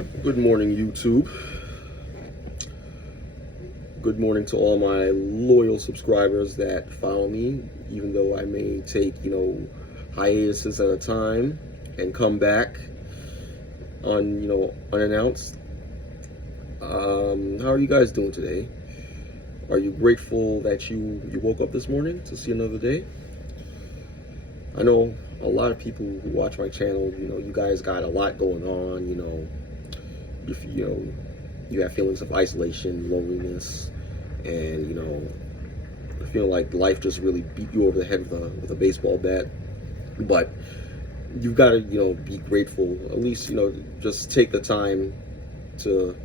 Good morning, YouTube. Good morning to all my loyal subscribers that follow me, even though I may take, hiatuses at a time and come back unannounced. How are you guys doing today? Are you grateful that you woke up this morning to see another day? I know a lot of people who watch my channel, you guys got a lot going on, if you have feelings of isolation, loneliness, and I feel like life just really beat you over the head with a baseball bat. But you've got to be grateful. At least just take the time to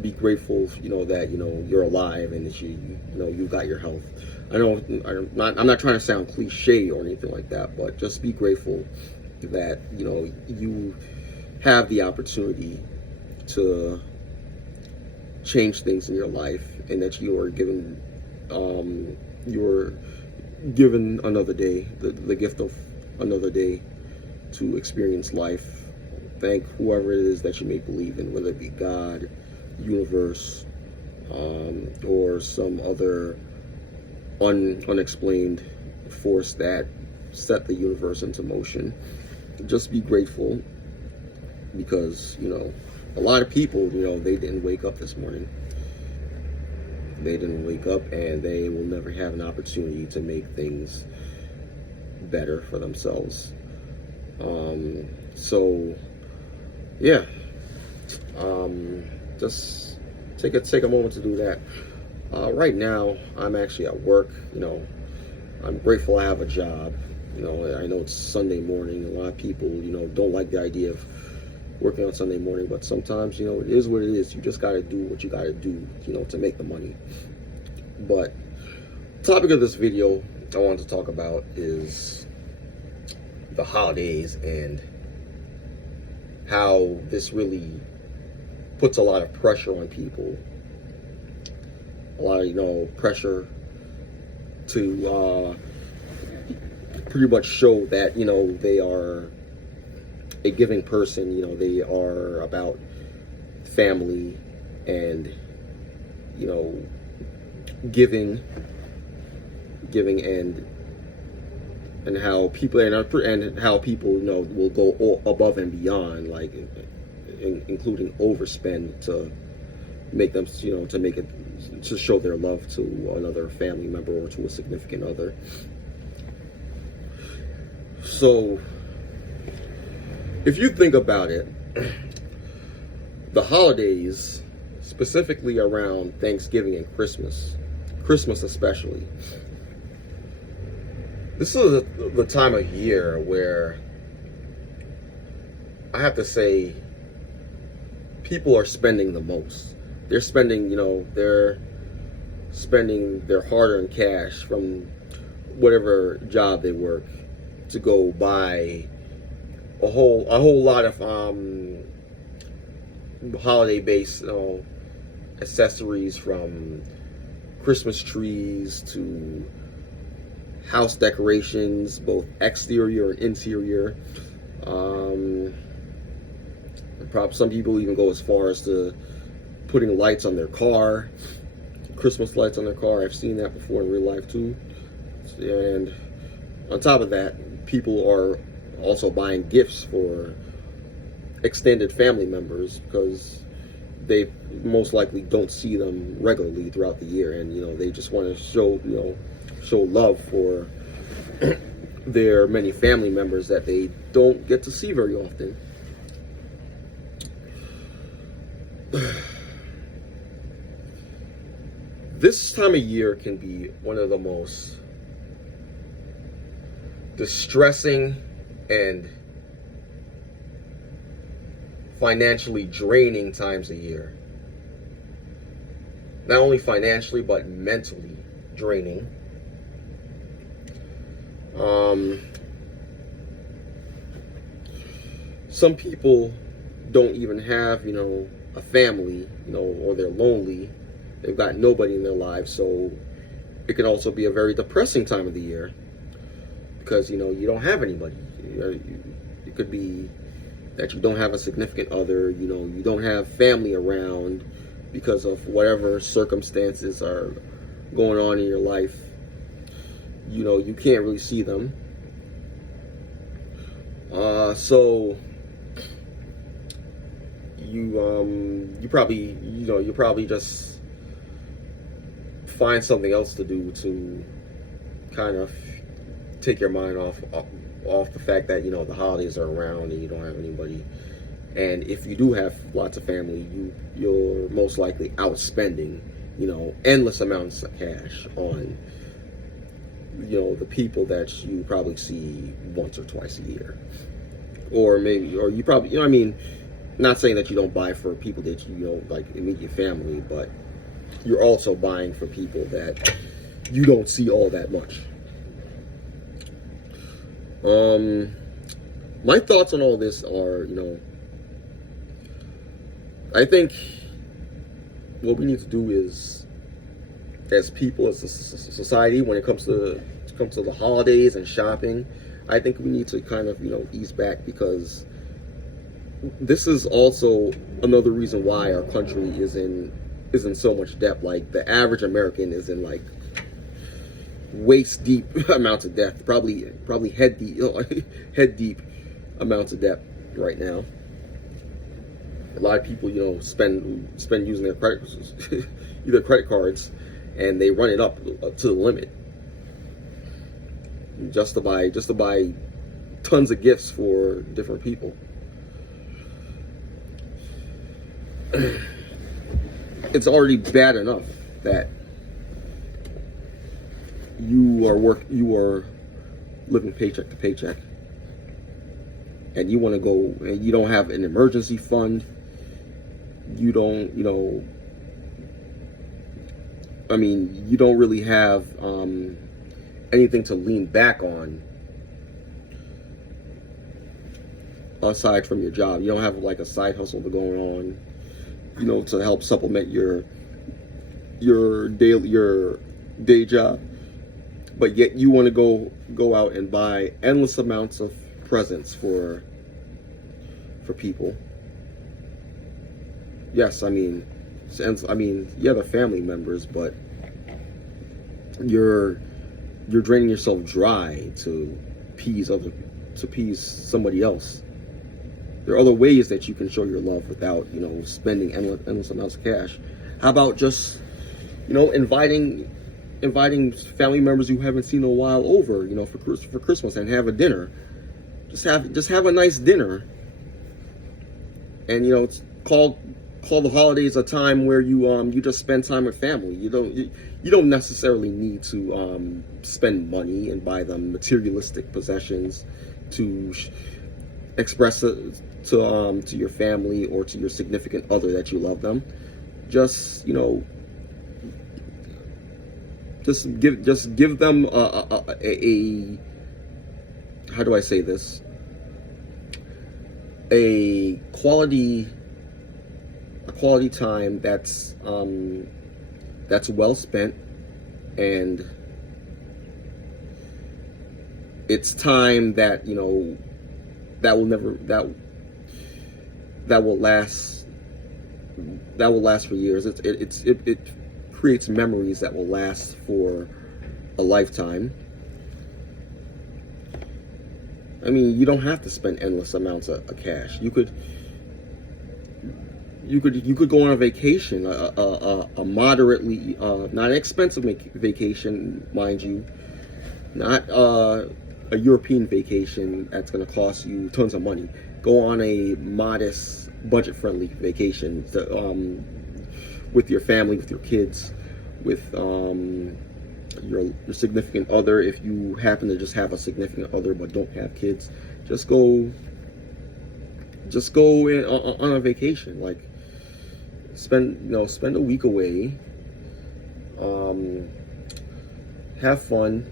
be grateful. That you're alive and that you got your health. I know I'm not trying to sound cliche or anything like that, but just be grateful that you have the opportunity to change things in your life, and that you're given another day, the gift of another day to experience life. Thank whoever it is that you may believe in, whether it be God, universe, or some other unexplained force that set the universe into motion. Just be grateful, because a lot of people, they didn't wake up this morning. They didn't wake up, and they will never have an opportunity to make things better for themselves. So yeah, just take a moment to do that. Right now, I'm actually at work. I'm grateful I have a job. I know it's Sunday morning. A lot of people, don't like the idea of working on Sunday morning, but sometimes, it is what it is. You just got to do what you got to do, to make the money. But the topic of this video I want to talk about is the holidays, and how this really puts a lot of pressure on people. A lot of, pressure to pretty much show that, they are a giving person. They are about family and giving and how people will go above and beyond, like including overspend to make them to show their love to another family member or to a significant other. So if you think about it, the holidays, specifically around Thanksgiving and Christmas especially, this is the time of year where I have to say people are spending the most. They're spending, their hard-earned cash from whatever job they work to go buy a whole lot of holiday-based accessories, from Christmas trees to house decorations, both exterior and interior. Perhaps some people even go as far as to putting lights on their car, Christmas lights on their car. I've seen that before in real life too. And on top of that, people are also buying gifts for extended family members, because they most likely don't see them regularly throughout the year, and they just want to show love for their many family members that they don't get to see very often. This time of year can be one of the most distressing and financially draining times of year. Not only financially, but mentally draining. Some people don't even have, a family, or they're lonely. They've got nobody in their lives, so it can also be a very depressing time of the year, because you don't have anybody. It could be that you don't have a significant other, you don't have family around because of whatever circumstances are going on in your life. You can't really see them. So you probably just find something else to do to kind of take your mind off the fact that the holidays are around and you don't have anybody. And if you do have lots of family, you're most likely outspending endless amounts of cash on the people that you probably see once or twice a year, or you probably not saying that you don't buy for people that like immediate family, but you're also buying for people that you don't see all that much. My thoughts on all this are, I think what we need to do is, as people, as a society, when it comes to the holidays and shopping, I think we need to kind of ease back, because this is also another reason why our country is in so much debt. Like, the average American is in like waist deep amounts of debt, probably head deep amounts of debt right now. A lot of people spend using their credit cards, and they run it up to the limit just to buy tons of gifts for different people. It's already bad enough that you are living paycheck to paycheck, and you want to go, and you don't have an emergency fund. You don't, you don't really have anything to lean back on aside from your job. You don't have like a side hustle to go on, to help supplement your day job. But yet you want to go out and buy endless amounts of presents for people. Yes, they're family members, but you're draining yourself dry to appease somebody else. There are other ways that you can show your love without spending endless amounts of cash. How about just inviting family members you haven't seen in a while over for Christmas, and have a dinner. Just have a nice dinner, and it's call the holidays a time where you just spend time with family. You don't necessarily need to spend money and buy them materialistic possessions to express it to your family or to your significant other that you love them. Just give them a how do I say this? A quality time that's well spent, and it's time that that will last for years. It creates memories that will last for a lifetime. You don't have to spend endless amounts of cash. You could go on a vacation, a moderately not an expensive vacation, mind you, not a European vacation that's going to cost you tons of money. Go on a modest, budget-friendly vacation with your family, with your kids, with your significant other. If you happen to just have a significant other but don't have kids, just go on a vacation. Like, spend a week away, have fun,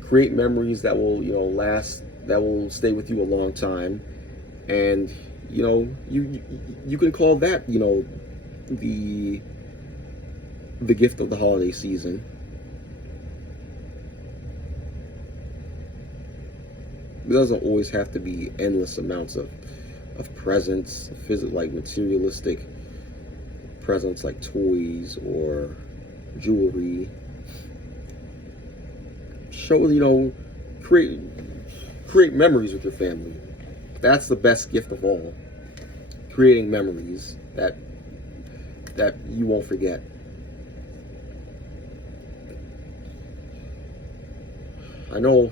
create memories that will last, that will stay with you a long time, and you can call that the gift of the holiday season. It doesn't always have to be endless amounts of presents, like materialistic presents like toys or jewelry. Show, create memories with your family. That's the best gift of all. Creating memories that you won't forget. I know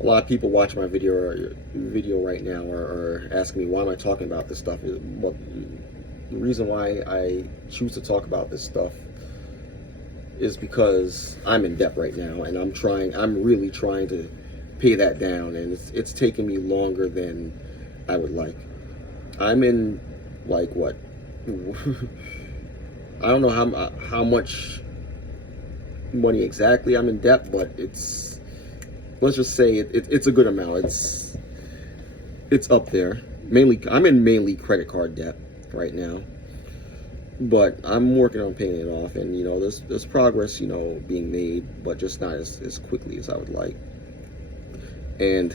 a lot of people watching my video right now are asking me, why am I talking about this stuff? But the reason why I choose to talk about this stuff is because I'm in debt right now, and I'm really trying to pay that down, and it's taking me longer than I would like. I'm in, like, what? I don't know how much money exactly I'm in debt, but let's just say it's a good amount. It's up there. I'm in mainly credit card debt right now, but I'm working on paying it off, and there's progress being made, but just not as quickly as I would like. And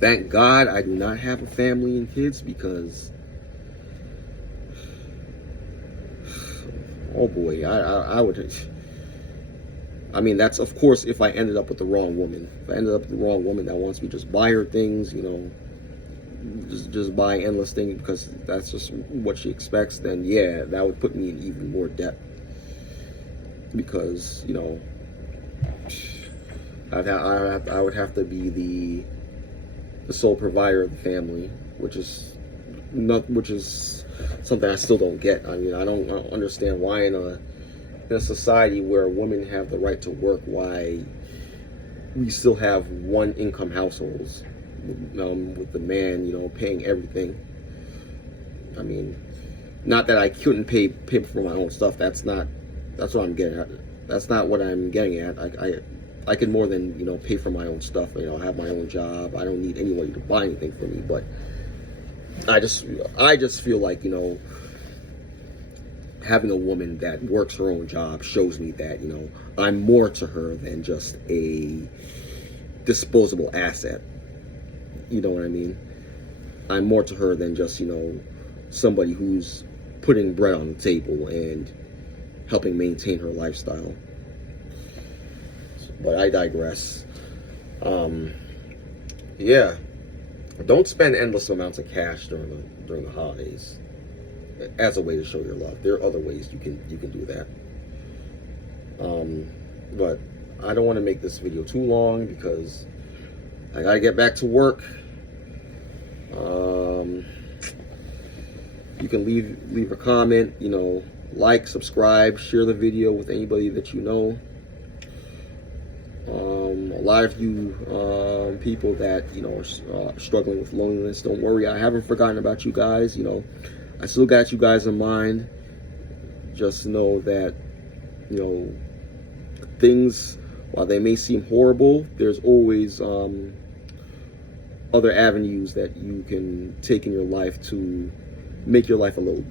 thank God I do not have a family and kids, because oh boy, I would. I mean, that's, of course, if I ended up with the wrong woman. If I ended up with the wrong woman that wants me to just buy her things, just buy endless things because that's just what she expects, then yeah, that would put me in even more debt. Because, I would have to be the sole provider of the family, which is something I still don't get. I mean, I don't understand why in a society where women have the right to work, why we still have one income households, with the man, paying everything. I mean, not that I couldn't pay for my own stuff. That's what I'm getting at. That's not what I'm getting at. I can more than, pay for my own stuff. I have my own job. I don't need anybody to buy anything for me. But I just feel like, having a woman that works her own job shows me that, I'm more to her than just a disposable asset. You know what I mean? I'm more to her than just, somebody who's putting bread on the table and helping maintain her lifestyle. But I digress. Yeah. Don't spend endless amounts of cash during the holidays as a way to show your love. There are other ways you can do that. But I don't want to make this video too long because I gotta get back to work. You can leave a comment, like, subscribe, share the video with anybody that you know. A lot of you people that are struggling with loneliness, don't worry, I haven't forgotten about you guys. I still got you guys in mind. Just know that things, while they may seem horrible, there's always other avenues that you can take in your life to make your life a little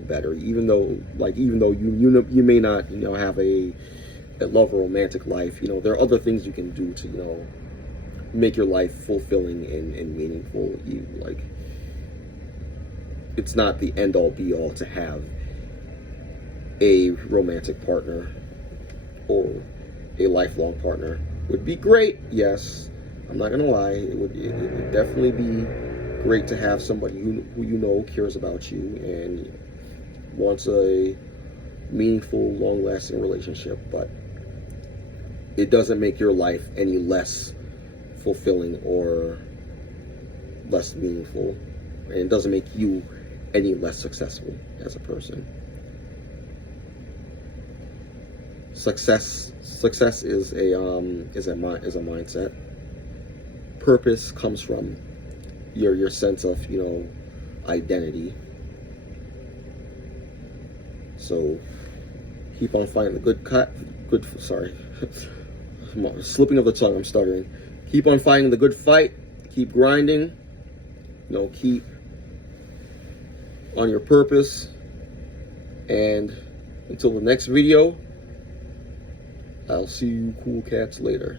better. Even though you may not have a love or romantic life, there are other things you can do to make your life fulfilling and meaningful. It's not the end all be all to have a romantic partner or a lifelong partner. Would be great, yes. I'm not gonna lie. It would definitely be great to have somebody who cares about you and wants a meaningful, long-lasting relationship. But it doesn't make your life any less fulfilling or less meaningful, and it doesn't make you any less successful as a person. Success is a mindset. Purpose comes from your sense of identity. So keep on finding the slipping of the tongue, I'm stuttering. Keep on fighting the good fight. Keep grinding. Keep on your purpose. And until the next video, I'll see you cool cats later.